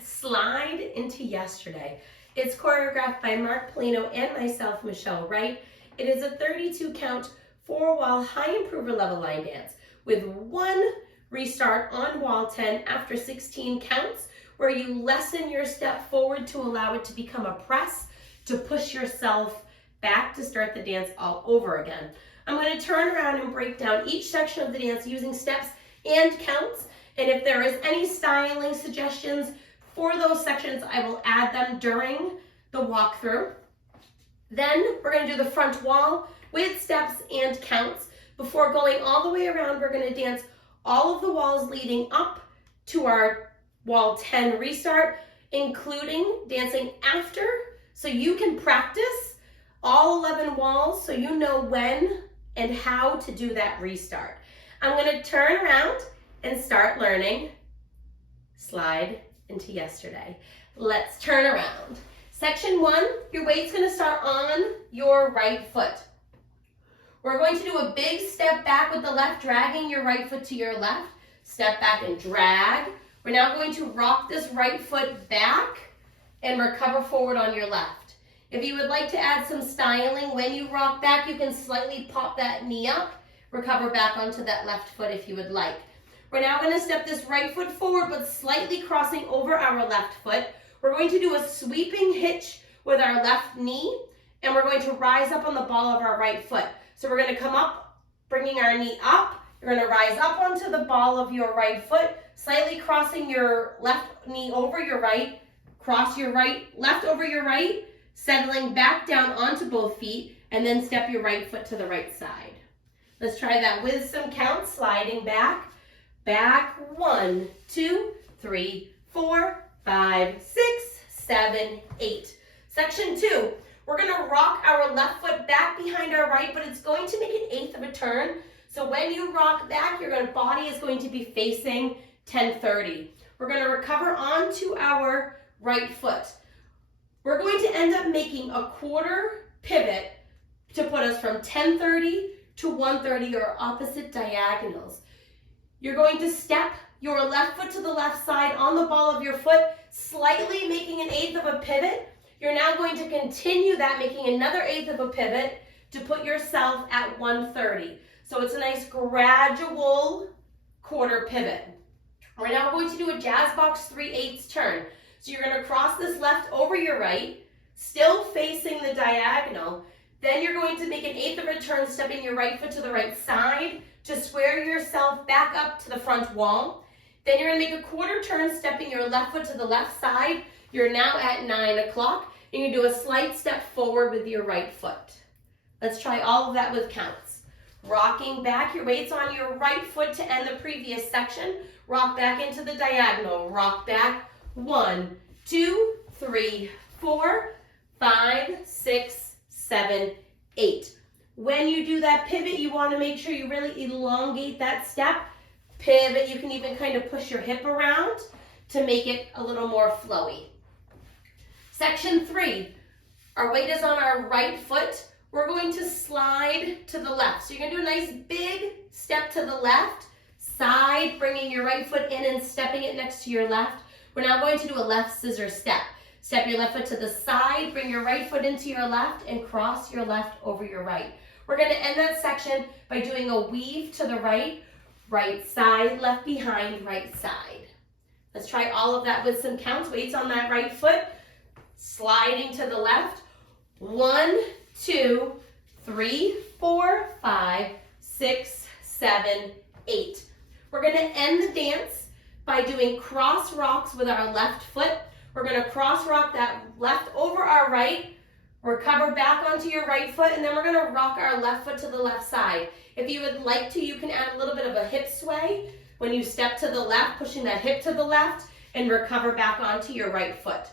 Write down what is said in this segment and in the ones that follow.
Slide into Yesterday. It's choreographed by Paulino and myself, Michelle Wright. It is a 32 count, 4-wall, high improver level line dance with one restart on wall 10 after 16 counts, where you lessen your step forward to allow it to become a press, to push yourself back to start the dance all over again. I'm going to turn around and break down each section of the dance using steps and counts, and if there is any styling suggestions for those sections, I will add them during the walkthrough. Then we're going to do the front wall with steps and counts. Before going all the way around, we're going to dance all of the walls leading up to our wall 10 restart, including dancing after, so you can practice all 11 walls so you know when and how to do that restart. I'm going to turn around and start learning Slide into Yesterday. Let's turn around. Section 1, your weight's going to start on your right foot. We're going to do a big step back with the left, dragging your right foot to your left. Step back and drag. We're now going to rock this right foot back and recover forward on your left. If you would like to add some styling when you rock back, you can slightly pop that knee up, recover back onto that left foot if you would like. We're now going to step this right foot forward, but slightly crossing over our left foot. We're going to do a sweeping hitch with our left knee, and we're going to rise up on the ball of our right foot. So we're going to come up, bringing our knee up. You're going to rise up onto the ball of your right foot, slightly crossing your left knee over your right, cross your right, left over your right, settling back down onto both feet, and then step your right foot to the right side. Let's try that with some counts, sliding back. Back, 1, 2, 3, 4, 5, 6, 7, 8. Section 2, we're going to rock our left foot back behind our right, but it's going to make an eighth of a turn. So when you rock back, your body is going to be facing 1030. We're going to recover onto our right foot. We're going to end up making a quarter pivot to put us from 1030 to 130, or opposite diagonals. You're going to step your left foot to the left side on the ball of your foot, slightly making an eighth of a pivot. You're now going to continue that, making another eighth of a pivot to put yourself at 130. So it's a nice gradual quarter pivot. We're now going to do a jazz box 3/8 turn. So you're going to cross this left over your right, still facing the diagonal. Then you're going to make an eighth of a turn, stepping your right foot to the right side to square yourself back up to the front wall. Then you're going to make a quarter turn, stepping your left foot to the left side. You're now at 9 o'clock, and you do a slight step forward with your right foot. Let's try all of that with counts. rocking back. Your weight's on your right foot to end the previous section. Rock back into the diagonal. Rock back. 1, 2, 3, 4, 5, 6, 7, 8. When you do that pivot, you want to make sure you really elongate that step. Pivot, you can even kind of push your hip around to make it a little more flowy. Section 3, our weight is on our right foot. We're going to slide to the left. So you're going to do a nice big step to the left, side, bringing your right foot in and stepping it next to your left. We're now going to do a left scissor step. Step your left foot to the side, bring your right foot into your left, and cross your left over your right. We're going to end that section by doing a weave to the right, right side, left behind, right side. Let's try all of that with some counts. Weights on that right foot, sliding to the left. 1, 2, 3, 4, 5, 6, 7, 8. We're going to end the dance by doing cross rocks with our left foot. We're going to cross rock that left over our right, recover back onto your right foot, and then we're going to rock our left foot to the left side. If you would like to, you can add a little bit of a hip sway when you step to the left, pushing that hip to the left, and recover back onto your right foot.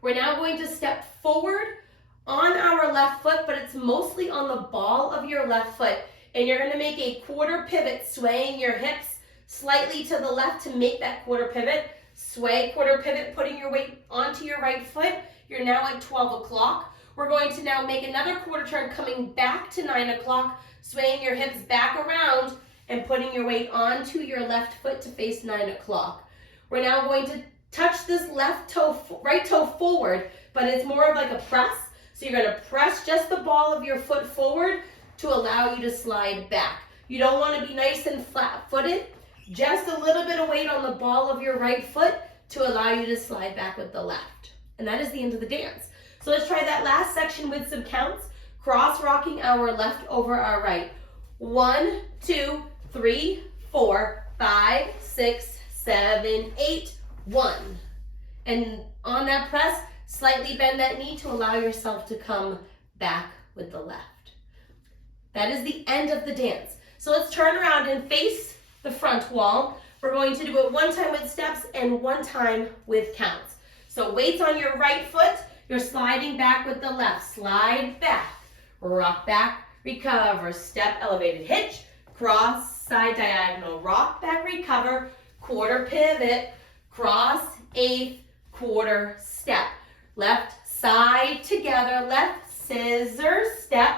We're now going to step forward on our left foot, but it's mostly on the ball of your left foot. And you're going to make a quarter pivot, swaying your hips slightly to the left to make that quarter pivot. Sway, quarter pivot, putting your weight onto your right foot. You're now at 12 o'clock. We're going to now make another quarter turn, coming back to 9 o'clock, swaying your hips back around and putting your weight onto your left foot to face 9 o'clock. We're now going to touch this right toe forward, but it's more of like a press. So you're going to press just the ball of your foot forward to allow you to slide back. You don't want to be nice and flat-footed. Just a little bit of weight on the ball of your right foot to allow you to slide back with the left. And that is the end of the dance. So let's try that last section with some counts. Cross rocking our left over our right. 1, 2, 3, 4, 5, 6, 7, 8, 1. And on that press, slightly bend that knee to allow yourself to come back with the left. That is the end of the dance. So let's turn around and face the front wall. We're going to do it one time with steps and one time with counts. So weights on your right foot, you're sliding back with the left. Slide back, rock back, recover, step, elevated hitch, cross, side diagonal, rock back, recover, quarter pivot, cross, eighth, quarter, step. Left side together, left scissor, step,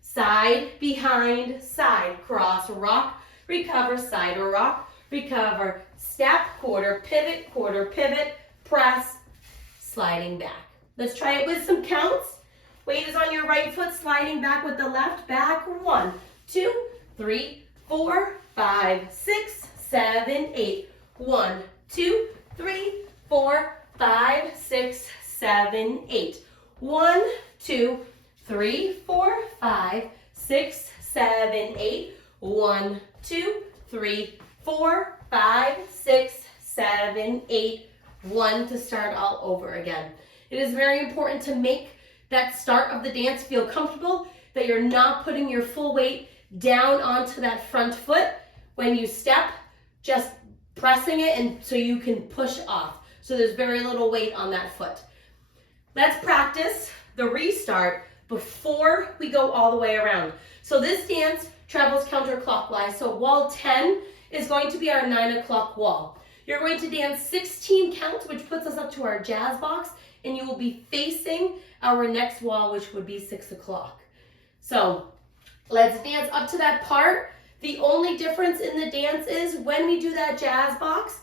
side, behind, side, cross, rock, recover, side rock, recover, step, quarter pivot, press, sliding back. Let's try it with some counts. Weight is on your right foot, sliding back with the left, back, 1, 2, 3, 4, 5, 6, 7, 8, 1, 2, 3, 4, 5, 6, 7, 8, 1, 2, 3, 4, 5, 6, 7, 8, 1, 2, 3, 4, 5, 6, 7, 8, 1 to start all over again. It is very important to make that start of the dance feel comfortable, that you're not putting your full weight down onto that front foot when you step, just pressing it and so you can push off. So there's very little weight on that foot. Let's practice the restart before we go all the way around. So this dance travels counterclockwise. So wall 10 is going to be our 9 o'clock wall. You're going to dance 16 counts, which puts us up to our jazz box, and you will be facing our next wall, which would be 6 o'clock. So let's dance up to that part. The only difference in the dance is when we do that jazz box,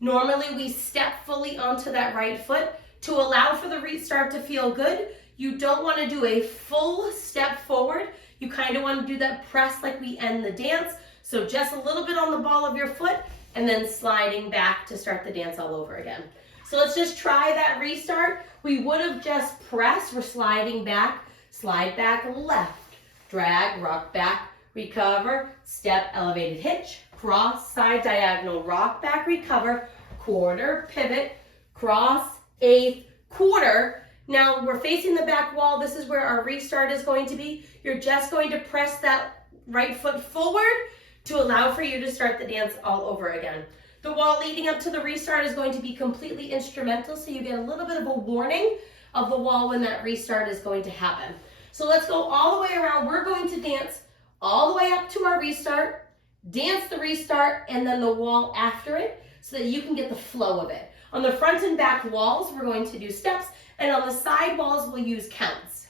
normally we step fully onto that right foot. To allow for the restart to feel good, you don't want to do a full step forward. You kind of want to do that press like we end the dance. So just a little bit on the ball of your foot and then sliding back to start the dance all over again. So let's just try that restart. We would have just pressed. We're sliding back, slide back left, drag, rock back, recover, step, elevated hitch, cross, side diagonal, rock back, recover, quarter, pivot, cross, eighth, quarter. Now we're facing the back wall. This is where our restart is going to be. You're just going to press that right foot forward to allow for you to start the dance all over again. The wall leading up to the restart is going to be completely instrumental, so you get a little bit of a warning of the wall when that restart is going to happen. So let's go all the way around. We're going to dance all the way up to our restart, dance the restart, and then the wall after it so that you can get the flow of it. On the front and back walls, we're going to do steps, and on the side walls, we'll use counts.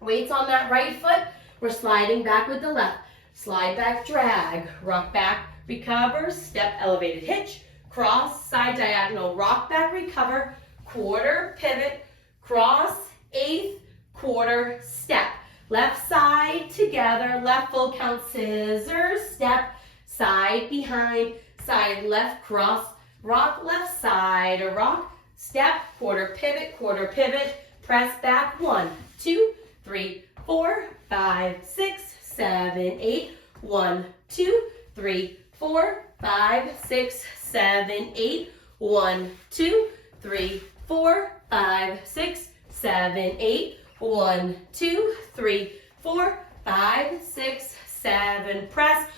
Weights on that right foot, we're sliding back with the left. Slide back, drag, rock back, recover, step, elevated hitch, cross, side diagonal, rock back, recover, quarter, pivot, cross, eighth, quarter, step. Left side together, left full count, scissors, step, side behind, side left, cross, rock left side, a rock, step, quarter pivot, press back, 1, 2, 3, 4, 5, 6, 7, 8, 1, 2, 3, 4, 5, 6, 7, 8, 1, 2, 3, 4, 5, 6, 7, 8, 1, 2, 3, 4, 5, 6, 7, press,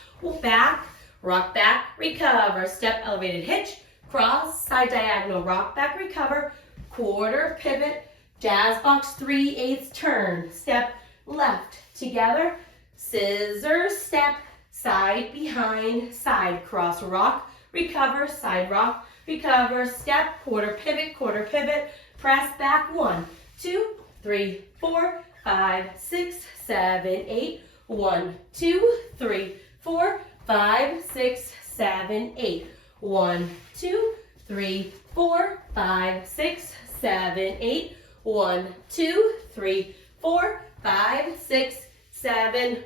back, rock back, recover, step, elevated hitch, cross, side diagonal, rock back, recover, quarter, pivot, jazz box, 3/8 turn, step, left, together, scissors, step, side behind, side cross, rock, recover, side rock, recover, step, quarter pivot, press back, 1, 2, 3, 4, 5, 6, 7, 8, 1, 2, 3, 4, 5, 6, 7, 8, 1, 2, 3, 4, 5, 6, 7, 8, 1, 2, 3, 4, 5, 6, 7,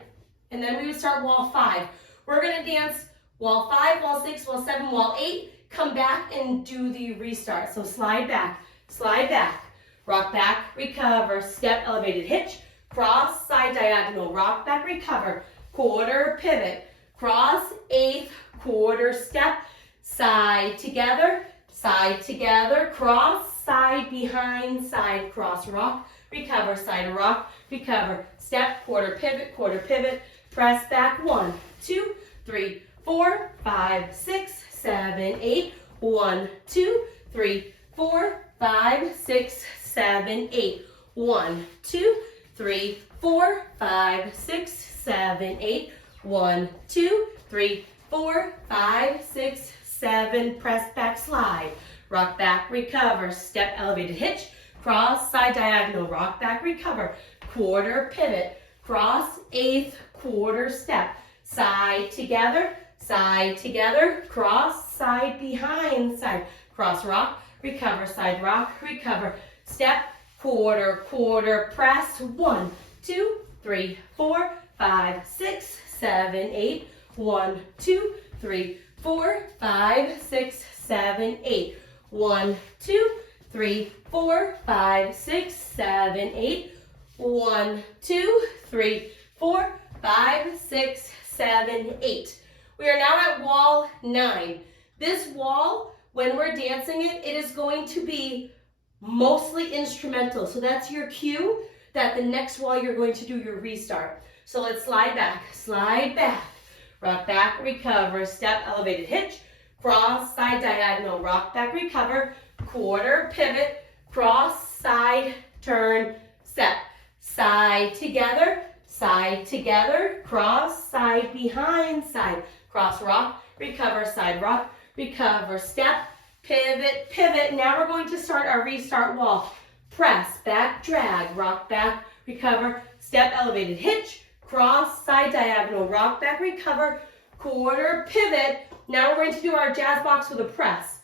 and then we would start wall 5. We're going to dance wall 5, wall 6, wall 7, wall 8, come back and do the restart. So slide back, rock back, recover, step, elevated hitch, cross, side diagonal, rock back, recover, quarter pivot, cross, eighth, quarter step, side together, cross, side behind, side cross, rock, recover, side rock, recover, step, quarter pivot, press back, 1, 2, 3, 4, 5, 6, 7, 8, 1, 2, 3, 4, 5, 6, 7, 8, 1, 2, 3, 4, 5, 6, 7, 8, 1, 2, 3, 4, 5, 6, 7, press back, slide, rock back, recover, step, elevated hitch, cross, side diagonal, rock back, recover, quarter pivot, cross, eighth, quarter step, side together, cross, side behind, side, cross, rock, recover, step, quarter, press, 1, 2, 3, 4, 5, 6, 7, 8, 1, 2, 3, 4, 5, 6, 7, 8, 1, 2, 3, 4, 5, 6, 7, 8, 1, 2, 3, 4, 5, 6, 7, 8. We are now at wall 9. This wall, when we're dancing it, it is going to be mostly instrumental. So that's your cue that the next wall you're going to do your restart. So let's slide back, rock back, recover, step, elevated hitch, cross, side diagonal, rock back, recover, quarter pivot, cross, side, turn, step, side together, cross, side behind, side, cross, rock, recover, side rock, recover, step, pivot. Now we're going to start our restart wall. Press, back, drag, rock back, recover, step, elevated hitch, cross, side diagonal, rock back, recover, quarter pivot. Now we're going to do our jazz box with a press.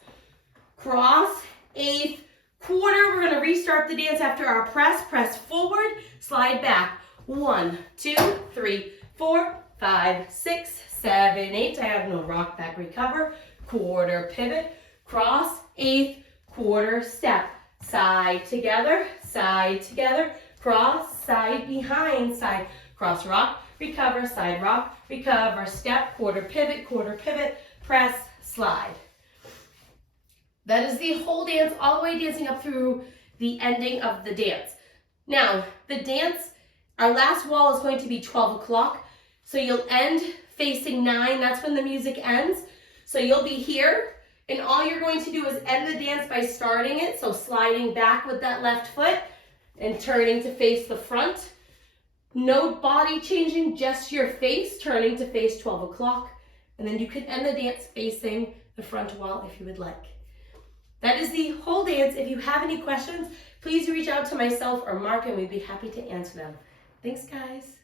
Cross, eighth, quarter. We're going to restart the dance after our press forward, slide back. 1, 2, 3, 4, 5, 6, 7, 8, diagonal, rock back, recover, quarter pivot, cross, eighth, quarter step, side together, cross, side behind, side, cross, rock, recover, side rock, recover, step, quarter pivot, press, slide. That is the whole dance, all the way dancing up through the ending of the dance. Now, the dance, our last wall is going to be 12 o'clock. So you'll end facing 9. That's when the music ends. So you'll be here, and all you're going to do is end the dance by starting it. So sliding back with that left foot and turning to face the front. No body changing, just your face turning to face 12 o'clock. And then you can end the dance facing the front wall if you would like. That is the whole dance. If you have any questions, please reach out to myself or Mark and we'd be happy to answer them. Thanks, guys.